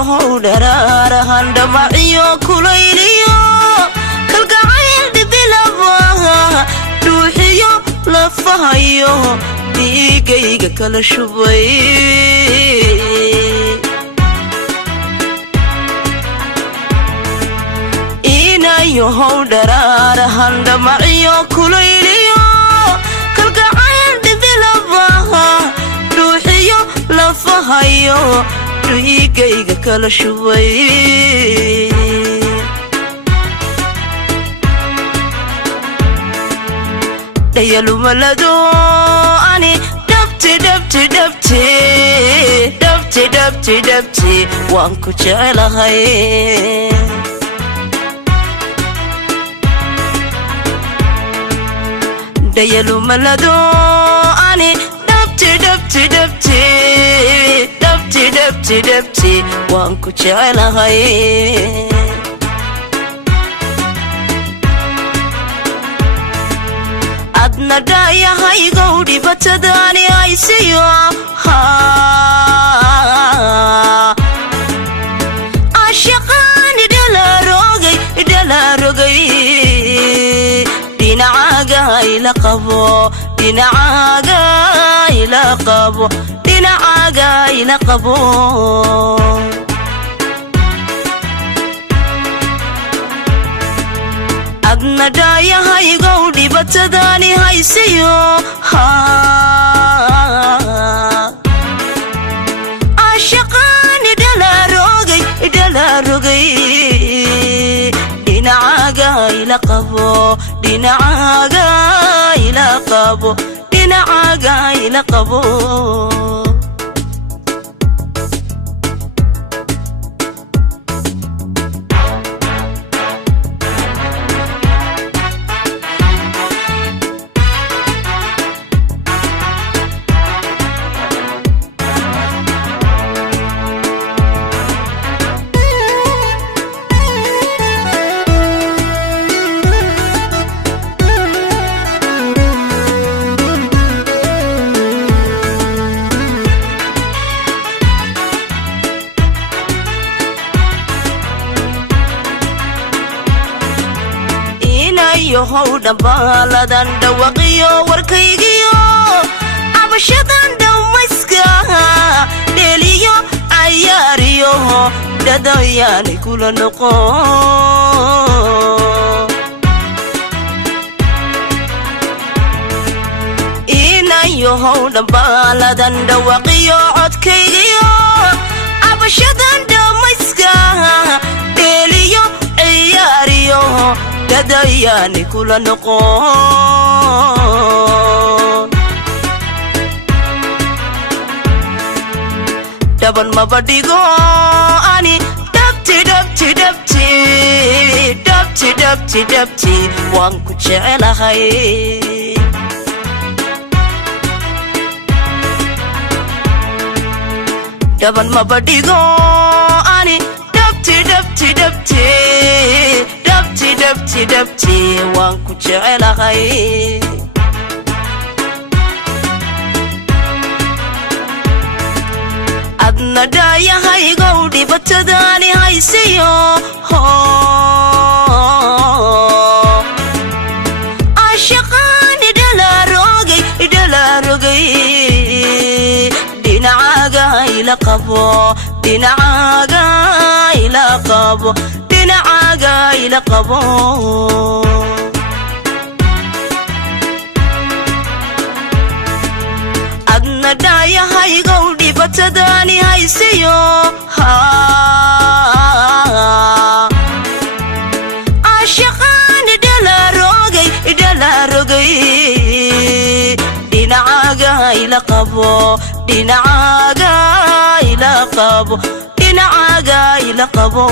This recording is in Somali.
inayow dharaarahan dhamaciyo kulayliyo kalgacayl dhibilabaha dhuuxiyo lafahayo dhiigayga kala shubay inayow dharaarahan dhamaciyo kulayliyo kalgacayl dhibilabaha dhuuxiyo lafahayo dhiigayga kala shubay dhayalumalado ani dhabti dhabti dhabti dhabti dhabti dhabti waan ku jecelahay dhayalumalado ani dhabti dhabti dhabti dhabti dhabti dhabti waan ku jecelahay adna dhaayahaygow dhibatadaani aysiyo ashaqaani dhalaarogay dhinacaaga ila qabo dhinacaaga ila qabo dhinacaaga ila qabo adna dhaayahaygow dhibatadaani haysiyo ashaqaani dhalaarogay dhinacaaga ila qabo dhinacaaga ila qabo dhinacaaga ila qabo yohow dhambaaladan dhawaqiyo warkaygiyo cabashadan dhawmayska dheeliyo cayaariyo dhadayaani kula noqo inayohow dhambaaladan dhawaqiyo codkaygiyo cabashadan dhawmayska dheeliyo cayaariyo dhadayaani kula noqon dhaban mabadhigo ani dhabti dhabti dhabti dhabti dhabti dhabti waan ku jecelahay dhaban mabadhigo ani dhabti dhabti dhabti dhabti dhabti waan ku jecelahay adna dhaayahaygow dhibatadaani haysiyo ashaqaani dhalaarogay dhinacaaga ila qabo dhinacaaga ila qabo dhinacaaga ila qabo adna dhaayahaygow dhibatadaani haysiyo ashaqaani dhalaarogay dhinacaaga ila qabo dhinacaaga ila qabo dhinacaaga ila qabo